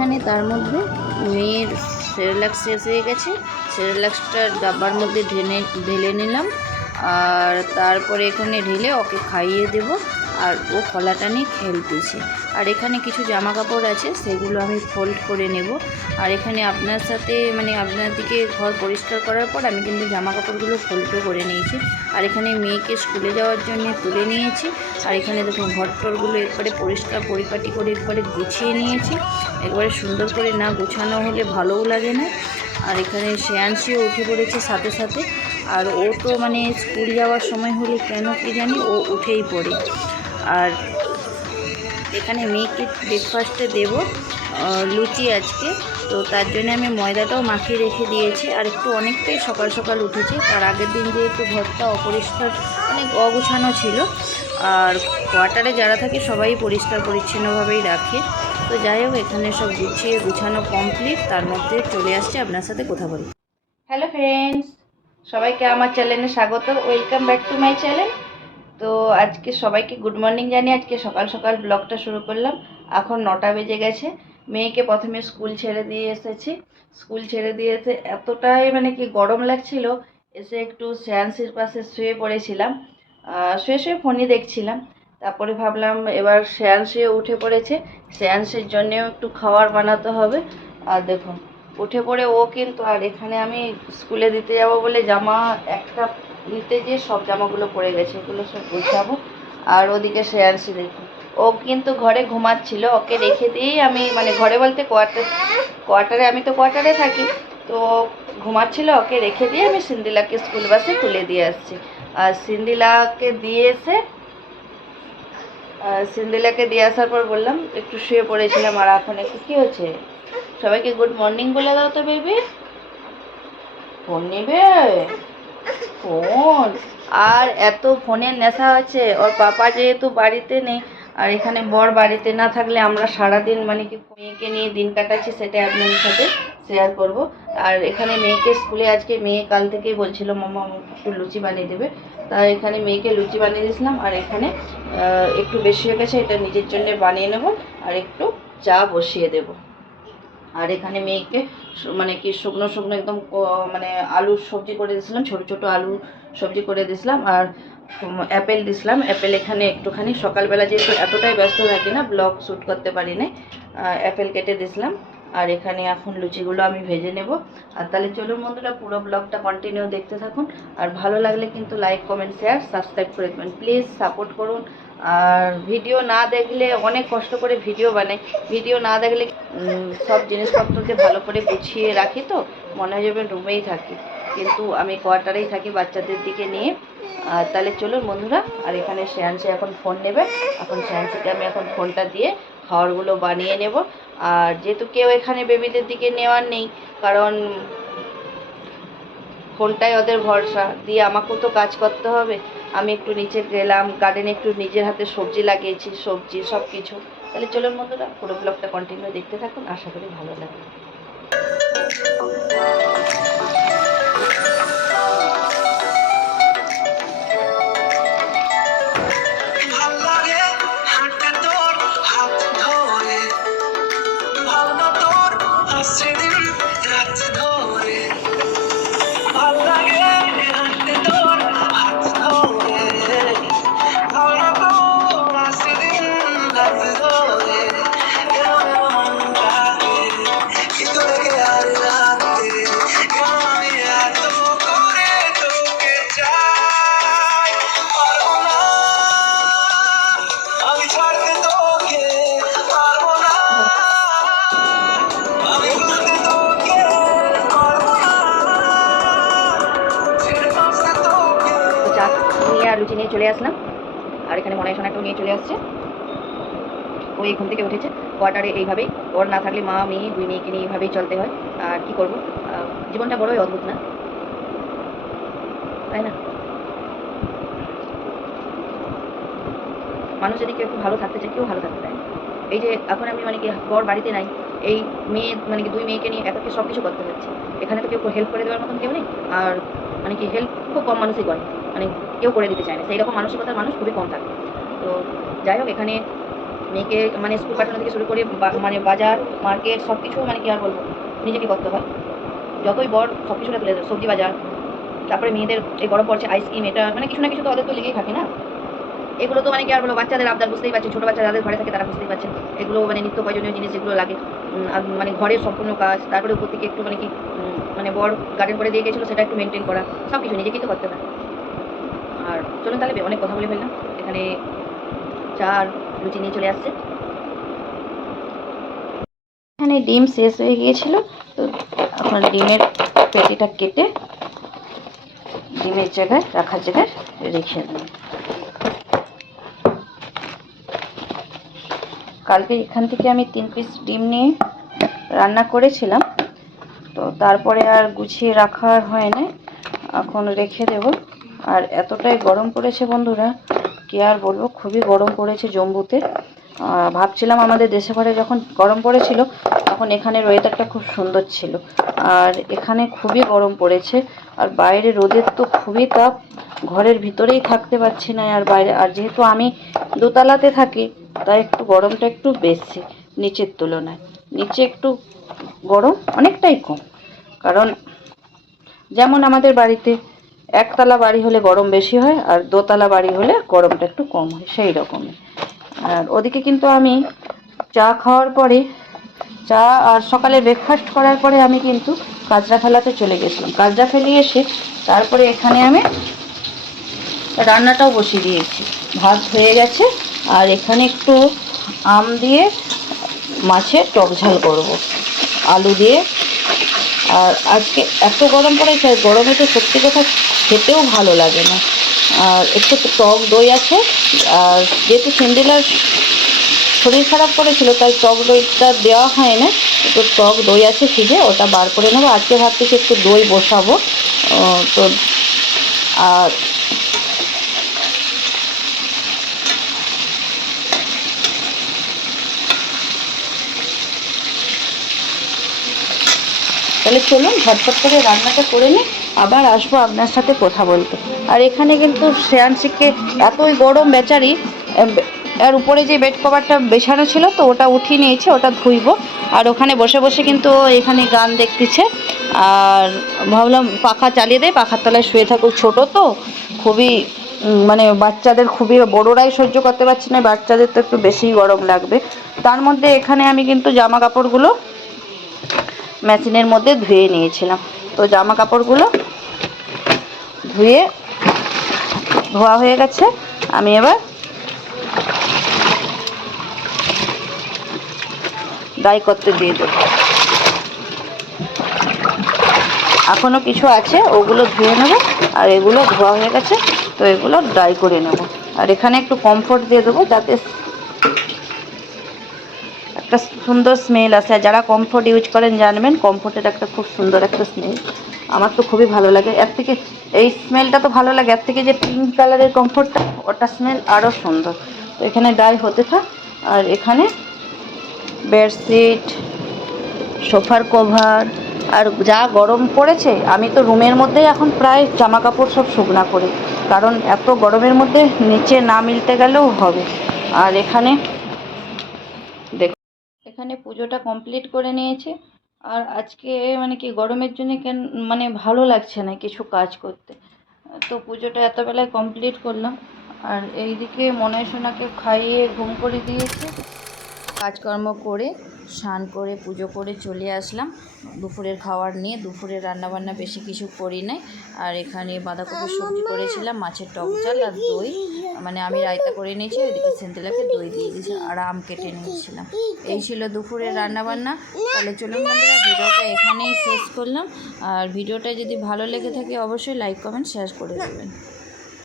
এখানে তার মধ্যে মেয়ের সেরেলাক্স শেষ হয়ে গেছে, সেরেলাক্সটা ডাব্বার মধ্যে ঢেলে নিলাম। আর তারপরে এখানে ঢেলে ওকে খাইয়ে দেব। আর ও খোলাটা নিয়ে খেলতেছে। আর এখানে কিছু জামা কাপড় আছে, সেগুলো আমি ফোল্ড করে নেব। আর এখানে আপনার সাথে আপনার দিকে ঘর পরিষ্কার করার পর আমি কিন্তু জামা কাপড়গুলো ফোল্ডও করে নিয়েছি। আর এখানে মেয়েকে স্কুলে যাওয়ার জন্য তুলে নিয়েছি। আর এখানে দেখুন ঘরটরগুলো একবারে পরিষ্কার পরিপাটি করে একবারে গুছিয়ে নিয়েছি। একবারে সুন্দর করে না গোছানো হলে ভালোও লাগে না। আর এখানে শ্রেয়াংশীও উঠে পড়েছে সাথে সাথে। আর ও তো স্কুল যাওয়ার সময় হলে কেন কি জানি ও উঠেই পড়ে। আর এখানে মেয়েকে ব্রেকফাস্টে দেব লুচি আজকে, তো তার জন্য আমি ময়দাটাও মাখিয়ে রেখে দিয়েছি। আর একটু অনেকটাই সকাল সকাল উঠেছি, তার আগের দিন যেহেতু ঘরটা অপরিষ্কার অগোছানো ছিল। আর কোয়ার্টারে যারা থাকে সবাই পরিষ্কার পরিচ্ছন্নভাবেই রাখে। তো যাই হোক, এখানে সব গুছিয়ে গুছানো কমপ্লিট, তার মধ্যে চলে আসছে আপনার সাথে কথা বলি। হ্যালো ফ্রেন্ডস, সবাইকে আমার চ্যানেলে স্বাগত, welcome back to my channel. তো আজকে সবাইকে গুড মর্নিং জানিয়ে আজকে সকাল সকাল ব্লগটা শুরু করলাম। এখন 9টা বেজে গেছে। মেয়েকে প্রথমে স্কুল ছেড়ে দিয়ে এসেছি। স্কুল ছেড়ে দিয়ে এসে এতটাই গরম লাগছিল, এসে একটু শ্রেয়াংশীর পাশে শুয়ে পড়েছিলাম। শুয়ে শুয়ে ফোনই দেখছিলাম। তারপরে ভাবলাম এবার শ্রেয়াংশী উঠে পড়েছে, শ্রেয়াংশীর জন্যেও একটু খাবার বানাতে হবে। আর দেখুন উঠে পড়ে ও কিন্তু, আর এখানে আমি স্কুলে দিতে যাব বলে জামা একটা নিতে যেয়ে সব জামাগুলো পড়ে গেছে, এগুলো সব গোছাবো। আর ওদিকে শ্রেয়াংশী দেখুন, ও কিন্তু ঘরে ঘুমাচ্ছিল, ওকে রেখে দিয়েই আমি ঘরে বলতে কোয়ার্টারে, আমি তো কোয়ার্টারে থাকি, তো ঘুমাচ্ছিল, ওকে রেখে দিয়ে আমি সিন্দিলাকে স্কুল বাসে তুলে দিয়ে আসছি। আর সিন্দিলাকে দিয়ে আসার পর বললাম একটু শুয়ে পড়েছিলাম। আর এখন একটু কী হচ্ছে, সবাইকে গুড মর্নিং বলে দাও তো বেবি। ফোন নেবে, ফোন। আর এত ফোনের নেশা আছে, ওর পাপা যেহেতু বাড়িতে নেই, আর এখানে বর বাড়িতে না থাকলে আমরা সারাদিন মেয়েকে নিয়ে দিন কাটাচ্ছি, সেটা আপনাদের সাথে শেয়ার করব। আর এখানে মেয়েকে স্কুলে আজকে মেয়ে কাল থেকেই বলছিল মামা একটু লুচি বানিয়ে দেবে, তাই এখানে মেয়েকে লুচি বানিয়ে দিয়েছিলাম। আর এখানে একটু বেশি হয়ে গেছে, এটা নিজের জন্য বানিয়ে নেব। আর একটু চা বসিয়ে দেবো। আর এখানে মেয়েকে শুকনো শুকনো একদম আলুর সবজি করে দিয়েছিলাম, ছোট ছোট আলু সবজি করে দিয়েছিলাম। আর অ্যাপেল দিয়েছিলাম। অ্যাপেল এখানে একটুখানি সকালবেলা যেহেতু এতটাই ব্যস্ত থাকি না, ব্লগ শ্যুট করতে পারি না, অ্যাপেল কেটে দিয়েছিলাম। আর এখানে এখন লুচিগুলো আমি ভেজে নেব। আর তাহলে চলুন বন্ধুরা, পুরো ব্লগটা কন্টিনিউ দেখতে থাকুন। আর ভালো লাগলে কিন্তু লাইক কমেন্ট শেয়ার সাবস্ক্রাইব করে দেবেন, প্লিজ সাপোর্ট করুন। আর ভিডিও না দেখলে, অনেক কষ্ট করে ভিডিও বানাই, ভিডিও না দেখলে সব জিনিসপত্রকে ভালো করে গুছিয়ে রাখি, তো মনে হয় যাবে রুমেই থাকি, কিন্তু আমি কোয়ার্টারেই থাকি বাচ্চাদের দিকে নিয়ে। আর তাহলে চলুন বন্ধুরা। আর এখানে শ্রেয়াংশী এখন ফোন নেবে, এখন শ্রেয়াংশীকে আমি এখন ফোনটা দিয়ে খাবারগুলো বানিয়ে নেব। আর যেহেতু কেউ এখানে বেবিদের দিকে নেওয়ার নেই, কারণ ফোনটাই ওদের ভরসা দিয়ে আমাকেও তো কাজ করতে হবে। আমি একটু নিচে গেলাম, গার্ডেনে একটু নিজের হাতে সবজি লাগিয়েছি, সবজি সব কিছু। তাহলে চলুন বন্ধুরা, পুরো ব্লগটা কন্টিনিউ দেখতে থাকুন, আশা করি ভালো লাগবে। আর লুচি নিয়ে চলে আসলাম। আর এখানে মনে সোনাটাও নিয়ে চলে আসছে। ও এই ঘুম থেকে উঠেছে। কোয়ার্টারে এইভাবেই, ওর না থাকলে মা মেয়ে দুই মেয়েকে নিয়ে এইভাবেই চলতে হয়। আর কী করবো, জীবনটা বড়ই অদ্ভুত না, তাই না? মানুষ যদি কেউ একটু ভালো থাকতে চায়, কেউ ভালো থাকতে চায়। এই যে এখন আমি বর বাড়িতে নাই, এই মেয়ে দুই মেয়েকে নিয়ে একাকে সব কিছু করতে হচ্ছে। এখানে তো কেউ হেল্প করে দেওয়ার মতন কেউ নেই। আর হেল্প খুব কম মানুষই করে, কেউ করে দিতে চায় না, সেই রকম মানসিকতার মানুষ খুবই কম থাকে। তো যাই হোক, এখানে মেয়েকে মানে স্কুল পাঠানো থেকে শুরু করে মানে বাজার মার্কেট সব কিছু মানে কি আর বলবো, নিজেকে করতে হয়। যতই বড় সব কিছুটা তুলে দেয়, সবজি বাজার, তারপরে মেয়েদের এই গরম পড়ছে আইসক্রিম, এটা মানে কিছু না কিছু তো ওদের তো লেগেই থাকে না। এগুলো তো মানে কি আর বলো, বাচ্চাদের আবদার বুঝতেই পারছেন, ছোটো বাচ্চা যাদের ঘরে থাকে তারা বুঝতেই পারছেন। এগুলো মানে নিত্য প্রয়োজনীয় জিনিস যেগুলো লাগে, আর মানে ঘরের সম্পূর্ণ কাজ, তারপরে উপর থেকে একটু মানে কি মানে বড় গার্ডেন করে দিয়ে গেছিলো, সেটা একটু মেনটেন করা, সব কিছু নিজেকেই তো করতে হয়। আর চলুন তাহলে, অনেক কথা বলে ফেললাম। এখানে চা আর লুচি নিয়ে চলে আসছে। এখানে ডিম শেষ হয়ে গিয়েছিল, তো এখন ডিমের পেটিটা কেটে ডিমের জায়গায় রাখার জায়গায় রেখে দিই। কালকে এখান থেকে আমি 3 পিস ডিম নিয়ে রান্না করেছিলাম, তো তারপরে আর গুছিয়ে রাখার হয় না, এখন রেখে দেব। আর এতটাই গরম পড়েছে বন্ধুরা, কি আর বলবো, খুবই গরম পড়েছে জম্মুতে। ভাবছিলাম আমাদের দেশে ঘরে যখন গরম পড়েছিল তখন এখানের ওয়েদারটা খুব সুন্দর ছিল, আর এখানে খুবই গরম পড়েছে। আর বাইরে রোদের তো খুবই তাপ, ঘরের ভিতরেই থাকতে পারছি না। আর বাইরে, আর যেহেতু আমি দোতলাতে থাকি, তাই একটু গরমটা একটু বেশি নিচের তুলনায়। নিচে একটু গরম অনেকটাই কম, কারণ যেমন আমাদের বাড়িতে একতলা বাড়ি হলে গরম বেশি হয়, আর দোতলা বাড়ি হলে গরমটা একটু কম হয়, সেই রকমই। আর ওদিকে কিন্তু আমি চা খাওয়ার পরে, চা আর সকালে ব্রেকফাস্ট করার পরে আমি কিন্তু কাজরা ফেলাতে চলে গেছিলাম। কাজরা ফেলিয়ে এসে তারপরে এখানে আমি রান্নাটাও বসিয়ে দিয়েছি। ভাত হয়ে গেছে, আর এখানে একটু আম দিয়ে মাছের টক ঝাল করবো, আলু দিয়ে। আর আজকে এত গরম পড়েছে, আর গরমে তো সত্যি কথা খেতেও ভালো লাগে না। আর একটু টক দই আছে, আর যেহেতু সিন্ডিলার শরীর খারাপ করেছিল তাই টক দইটা দেওয়া হয় না, একটু টক দই আছে ফ্রিজে, ওটা বার করে নেবো। আজকে ভাবতেছি একটু দই বসাবো। তো আর তাহলে চলুন ঝটপট করে রান্নাটা করে নিই, আবার আসবো আপনার সাথে কথা বলতে। আর এখানে কিন্তু শ্রেয়াংশীকে এতই গরম বেচারি, আর উপরে যে বেড কভারটা বেছানো ছিল তো ওটা উঠিয়ে নিয়েছে, ওটা ধুইব। আর ওখানে বসে বসে কিন্তু এখানে গান দেখতেছে, আর ভাবলাম পাখা চালিয়ে দেয়, পাখার তলায় শুয়ে থাকুক। ছোটো তো খুবই মানে বাচ্চাদের খুবই, বড়োরাই সহ্য করতে পারছে না, বাচ্চাদের তো একটু বেশিই গরম লাগবে। তার মধ্যে এখানে আমি কিন্তু জামা কাপড়গুলো মেশিনের মধ্যে ধুয়ে নিয়েছিলাম, তো জামা কাপড়গুলো ধোয়া হয়ে গেছে। আমি এবার ডাই করতে দিয়ে দেবো। এখনও কিছু আছে, ওগুলো ধুয়ে নেব। আর এগুলো ধোয়া হয়ে গেছে, তো এগুলো ডাই করে নেব। আর এখানে একটু কমফোর্ট দিয়ে দেবো, যাতে একটা সুন্দর স্মেল আসে। যারা কমফোর্ট ইউজ করেন জানবেন, কমফোর্টের একটা খুব সুন্দর একটা স্মেল, আমার তো খুবই ভালো লাগে। এর থেকে এই স্মেলটা তো ভালো লাগে, এর থেকে যে পিঙ্ক কালারের কমফোর্টটা, ওটা স্মেল আরও সুন্দর। তো এখানে ডাই হতে থাক। আর এখানে বেডশিট, সোফার কভার, আর যা গরম পড়েছে, আমি তো রুমের মধ্যেই এখন প্রায় জামা কাপড় সব শুকনা করি, কারণ এত গরমের মধ্যে নিচে না মিলতে গেলেও হবে। আর এখানে এখানে পুজোটা কমপ্লিট করে নিয়েছে। আর আজকে মানে কি গরমের জন্য কেন মানে ভালো লাগছে না কিছু কাজ করতে, তো পুজোটা এতবেলায় কমপ্লিট করলাম। আর এইদিকে মনে সোনাকে খাইয়ে ঘুম করে দিয়েছে, কাজকর্ম করে স্নান করে পুজো করে চলে আসলাম দুপুরের খাবার নিয়ে। দুপুরের রান্নাবান্না বেশি কিছু করি নাই। আর এখানে বাঁধাকপির সবজি করেছিলাম, মাছের টক ঝাল আর দই, মানে আমি রায়তা করে নিয়েছি, ওইদিকে সেন্তেলাকে দই দিয়ে দিয়েছি, আর আম কেটে নিয়েছিলাম। এই ছিল দুপুরের রান্নাবান্না। তাহলে চলুন বন্ধুরা, ভিডিওটা এখানেই শেষ করলাম। আর ভিডিওটা যদি ভালো লেগে থাকে অবশ্যই লাইক কমেন্ট শেয়ার করে দেবেন।